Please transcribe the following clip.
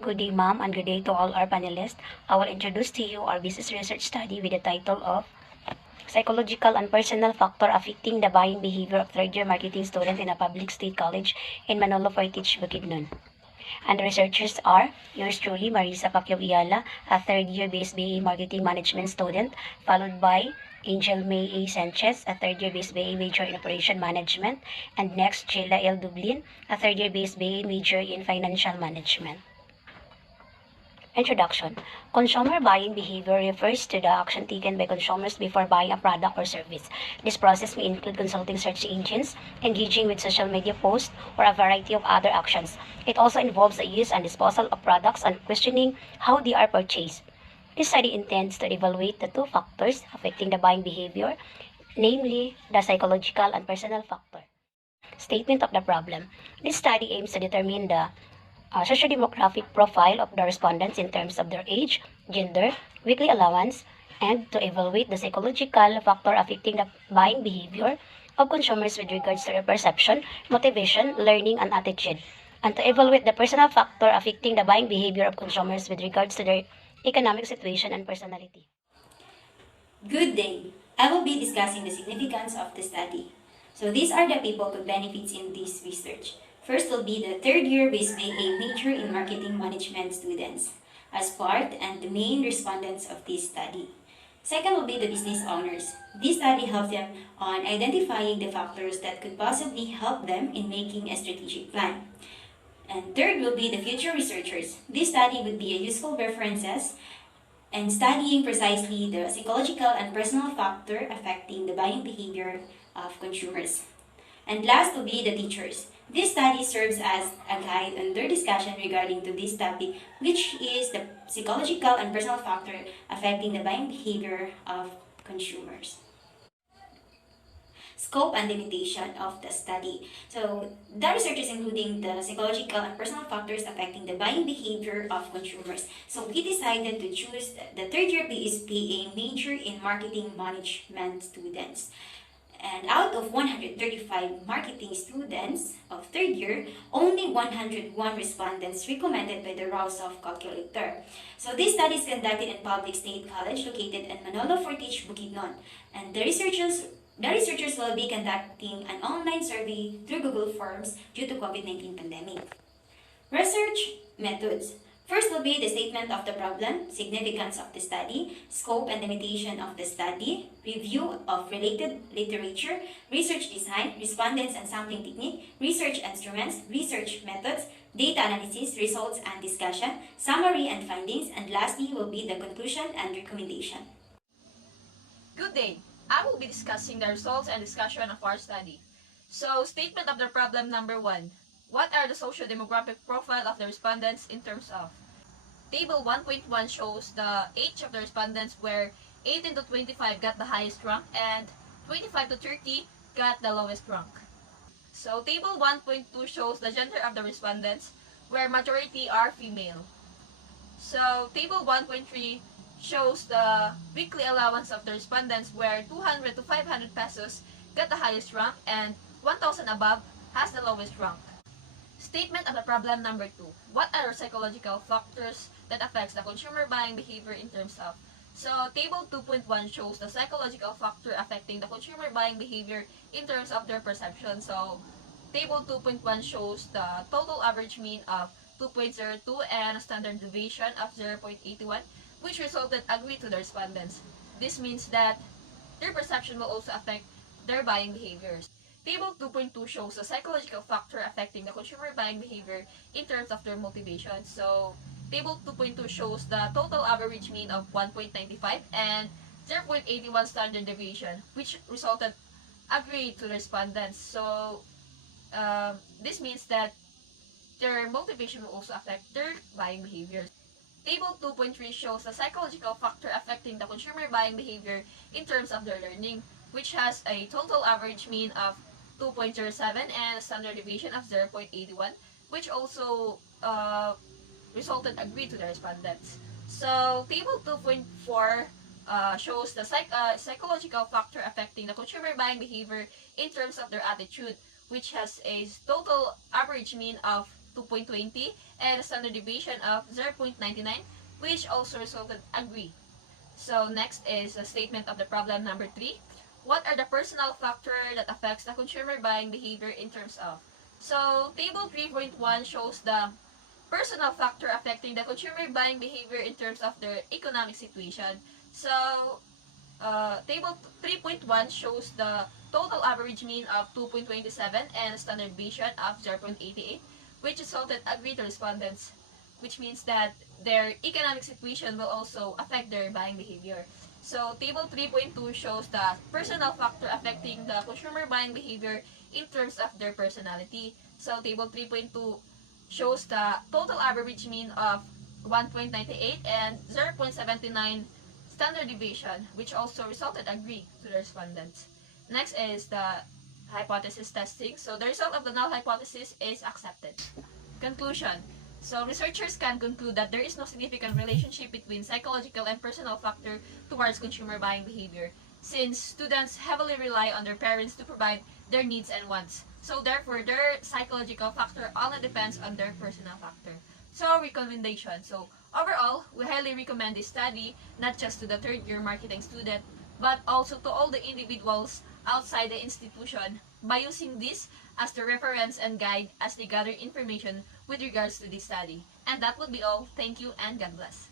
Good day, ma'am, and good day to all our panelists. I will introduce to you our business research study with the title of Psychological and Personal Factor Affecting the Buying Behavior of Third-Year Marketing Student in a Public State College in Manolo Fortich, Bukidnon. And the researchers are yours truly, Marisa Pacquiao-Iala, a third-year BSBA Marketing Management student, followed by Angel May A. Sanchez, a third-year BSBA major in Operation Management, and next, Sheila L. Dublin, a third-year BSBA major in Financial Management. Introduction. Consumer buying behavior refers to the action taken by consumers before buying a product or service. This process may include consulting search engines, engaging with social media posts, or a variety of other actions. It also involves the use and disposal of products and questioning how they are purchased. This study intends to evaluate the two factors affecting the buying behavior, namely the psychological and personal factor. Statement of the problem. This study aims to determine the socio-demographic profile of the respondents in terms of their age, gender, weekly allowance, and to evaluate the psychological factor affecting the buying behavior of consumers with regards to their perception, motivation, learning, and attitude, and to evaluate the personal factor affecting the buying behavior of consumers with regards to their economic situation and personality. Good day. I will be discussing the significance of the study. So these are the people who benefits in this research. First will be the third year BSBA major in marketing management students as part and the main respondents of this study. Second will be the business owners. This study helps them on identifying the factors that could possibly help them in making a strategic plan. And third will be the future researchers. This study would be a useful references and studying precisely the psychological and personal factor affecting the buying behavior of consumers. And last will be the teachers. This study serves as a guide on their discussion regarding to this topic, which is the psychological and personal factor affecting the buying behavior of consumers. Scope and limitation of the study. So, the researchers including the psychological and personal factors affecting the buying behavior of consumers. So, we decided to choose the third year BSBA major in marketing management students. And out of 135 marketing students of third year, only 101 respondents recommended by the Rausoff calculator. So this study is conducted in Public State College located in Manolo Fortich, Bukidnon. And the researchers will be conducting an online survey through Google Forms due to COVID-19 pandemic. Research methods. First will be the statement of the problem, significance of the study, scope and limitation of the study, review of related literature, research design, respondents and sampling technique, research instruments, research methods, data analysis, results and discussion, summary and findings, and lastly will be the conclusion and recommendation. Good day. I will be discussing the results and discussion of our study. So, statement of the problem number 1. What are the socio-demographic profile of the respondents in terms of? Table 1.1 shows the age of the respondents where 18 to 25 got the highest rank and 25 to 30 got the lowest rank. So, table 1.2 shows the gender of the respondents where majority are female. So, table 1.3 shows the weekly allowance of the respondents where 200 to 500 pesos got the highest rank and 1,000 above has the lowest rank. Statement of the problem number 2. What are psychological factors that affects the consumer buying behavior in terms of? So, table 2.1 shows the psychological factor affecting the consumer buying behavior in terms of their perception. So, table 2.1 shows the total average mean of 2.02 and a standard deviation of 0.81, which resulted agree to the respondents. This means that their perception will also affect their buying behaviors. Table 2.2 shows the psychological factor affecting the consumer buying behavior in terms of their motivation. So, table 2.2 shows the total average mean of 1.95 and 0.81 standard deviation, which resulted agree to the respondents. So, this means that their motivation will also affect their buying behaviors. Table 2.3 shows the psychological factor affecting the consumer buying behavior in terms of their learning, which has a total average mean of 2.07 and a standard deviation of 0.81, which also resulted agree to the respondents. So, table 2.4 shows the psychological factor affecting the consumer buying behavior in terms of their attitude, which has a total average mean of 2.20, and a standard deviation of 0.99, which also resulted agree. So next is a statement of the problem number 3. What are the personal factors that affects the consumer buying behavior in terms of? So table 3.1 shows the personal factor affecting the consumer buying behavior in terms of their economic situation. So table 3.1 shows the total average mean of 2.27 and standard deviation of 0.88, which resulted agree to respondents, which means that their economic situation will also affect their buying behavior. So table 3.2 shows the personal factor affecting the consumer buying behavior in terms of their personality. So table 3.2 shows the total average mean of 1.98 and 0.79 standard deviation, which also resulted agree to the respondents. Next is the hypothesis testing. So the result of the null hypothesis is accepted. Conclusion. So researchers can conclude that there is no significant relationship between psychological and personal factor towards consumer buying behavior, since students heavily rely on their parents to provide their needs and wants. So therefore, their psychological factor only depends on their personal factor. So recommendation. So overall, we highly recommend this study not just to the third year marketing student, but also to all the individuals outside the institution by using this as the reference and guide as they gather information with regards to this study. And that would be all. Thank you and God bless.